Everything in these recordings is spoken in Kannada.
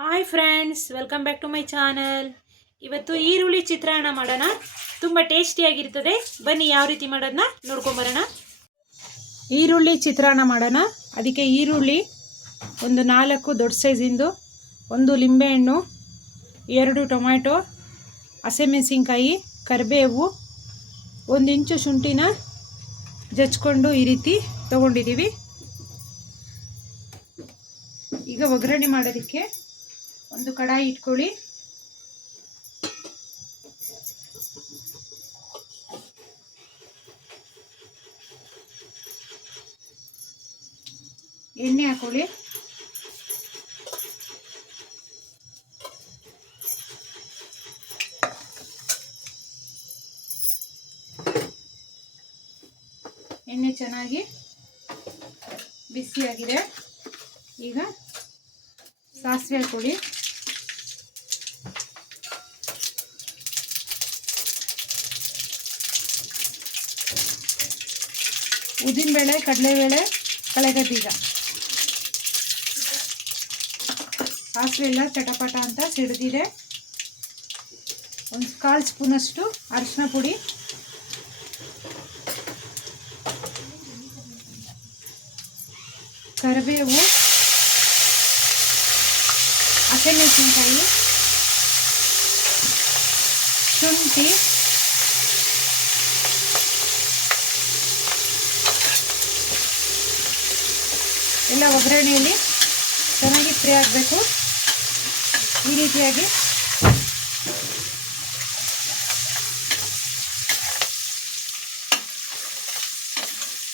Hi friends welcome back to my channel ಇವತ್ತು ಈರುಳ್ಳಿ ಚಿತ್ರಾನ್ನ ಮಾಡೋಣ. ತುಂಬ ಟೇಸ್ಟಿಯಾಗಿರ್ತದೆ ಬನ್ನಿ ಯಾವ ರೀತಿ ಮಾಡೋದನ್ನ ನೋಡ್ಕೊಂಬರೋಣ ಈರುಳ್ಳಿ ಚಿತ್ರಾನ್ನ ಮಾಡೋಣ. ಅದಕ್ಕೆ ಈರುಳ್ಳಿ ಒಂದು ನಾಲ್ಕು ದೊಡ್ಡ ಸೈಜಿಂದು ಒಂದು ಲಿಂಬೆಹಣ್ಣು ಎರಡು ಟೊಮ್ಯಾಟೊ, ಹಸಿಮೆಣಸಿನ್ಕಾಯಿ, ಕರಿಬೇವು, ಒಂದು ಇಂಚು ಶುಂಠಿನ ಜಚ್ಕೊಂಡು ಈ ರೀತಿ ತೊಗೊಂಡಿದ್ದೀವಿ ಈಗ ಒಗ್ಗರಣೆ ಮಾಡೋದಕ್ಕೆ ಒಂದು ಕಡಾಯಿ ಇಟ್ಕೊಳ್ಳಿ. ಎಣ್ಣೆ ಹಾಕೊಳ್ಳಿ. ಎಣ್ಣೆ ಚೆನ್ನಾಗಿ ಬಿಸಿಯಾಗಿದೆ. ಈಗ ಸಾಸಿವೆ ಹಾಕೊಳ್ಳಿ. ಉದ್ದಿನಬೇಳೆ ಕಡಲೆಬೇಳೆ ಕಳೆಗದ್ದೀಗ ಸಾಸಿವೆ ಎಲ್ಲ ಚಟಪಟ ಅಂತ ಸಿಡಿದಿದೆ. ಒಂದು ಕಾಲು ಸ್ಪೂನಷ್ಟು ಅರಿಶಿನ ಪುಡಿ. ಕರಿಬೇವು. ಹಸಿಮೆಣಸಿನ್ಕಾಯಿ. ಶುಂಠಿ. ಎಲ್ಲ ಒಗ್ಗರಣೆಯಲ್ಲಿ ಚೆನ್ನಾಗಿ ಫ್ರೈ ಆಗಬೇಕು. ಈ ರೀತಿಯಾಗಿ.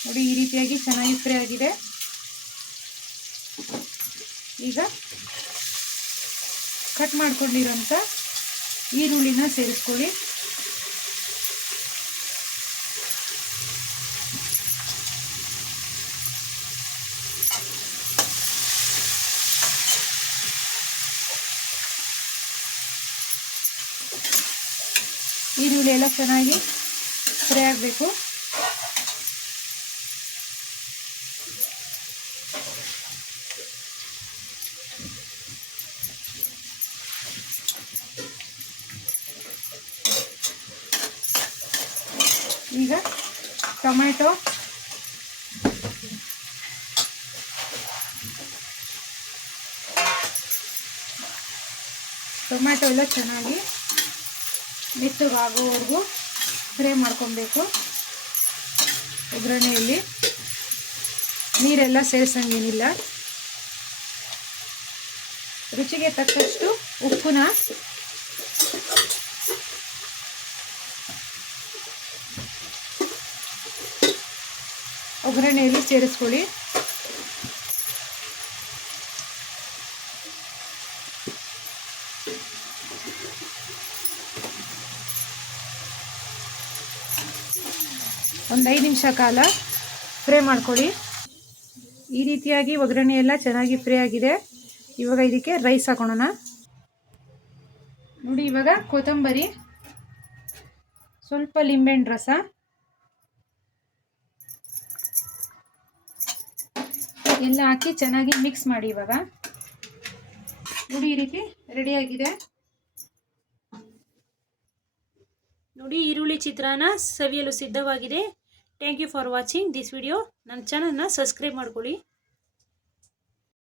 ನೋಡಿ, ಈ ರೀತಿಯಾಗಿ ಚೆನ್ನಾಗಿ ಫ್ರೈ ಆಗಿದೆ. ಈಗ ಕಟ್ ಮಾಡ್ಕೊಂಡಿರೋಂಥ ಈರುಳ್ಳಿನ ಸೇರಿಸ್ಕೊಳ್ಳಿ. ಈರುಳ್ಳಿ ಎಲ್ಲ ಚೆನ್ನಾಗಿ ಫ್ರೈ ಆಗಬೇಕು. ಈಗ ಟೊಮೆಟೊ ಟೊಮೆಟೊ ಎಲ್ಲ ಚೆನ್ನಾಗಿ ಮೆತ್ತಗಾಗೋವರೆಗೂ ಫ್ರೈ ಮಾಡ್ಕೊಬೇಕು. ಒಗ್ಗರಣೆಯಲ್ಲಿ. ನೀರೆಲ್ಲ ಸೇರಿಸಂಗೇನಿಲ್ಲ. ರುಚಿಗೆ ತಕ್ಕಷ್ಟು ಉಪ್ಪುನ ಒಗ್ಗರಣೆಯಲ್ಲಿ ಸೇರಿಸ್ಕೊಳ್ಳಿ. ಒಂದು ಐದು ನಿಮಿಷ ಕಾಲ ಫ್ರೈ ಮಾಡ್ಕೊಳ್ಳಿ. ಈ ರೀತಿಯಾಗಿ ಒಗ್ಗರಣೆ ಎಲ್ಲ ಚೆನ್ನಾಗಿ ಫ್ರೈ ಆಗಿದೆ. ಇವಾಗ ಇದಕ್ಕೆ ರೈಸ್ ಹಾಕೋಣ. ನೋಡಿ, ಇವಾಗ ಕೊತ್ತಂಬರಿ, ಸ್ವಲ್ಪ ಲಿಂಬೆಹಣ್ಣು ರಸ, ಎಲ್ಲ ಹಾಕಿ ಚೆನ್ನಾಗಿ ಮಿಕ್ಸ್ ಮಾಡಿ ಇವಾಗ. ನೋಡಿ, ಈ ರೀತಿ ರೆಡಿಯಾಗಿದೆ ನೋಡಿ ಈರುಳ್ಳಿ ಚಿತ್ರಾನ್ನ ಸವಿಯಲು ಸಿದ್ಧವಾಗಿದೆ. Thank you for watching this video ನನ್ನ ಚಾನಲ್ನ ಸಬ್ಸ್ಕ್ರೈಬ್ ಮಾಡ್ಕೊಳ್ಳಿ.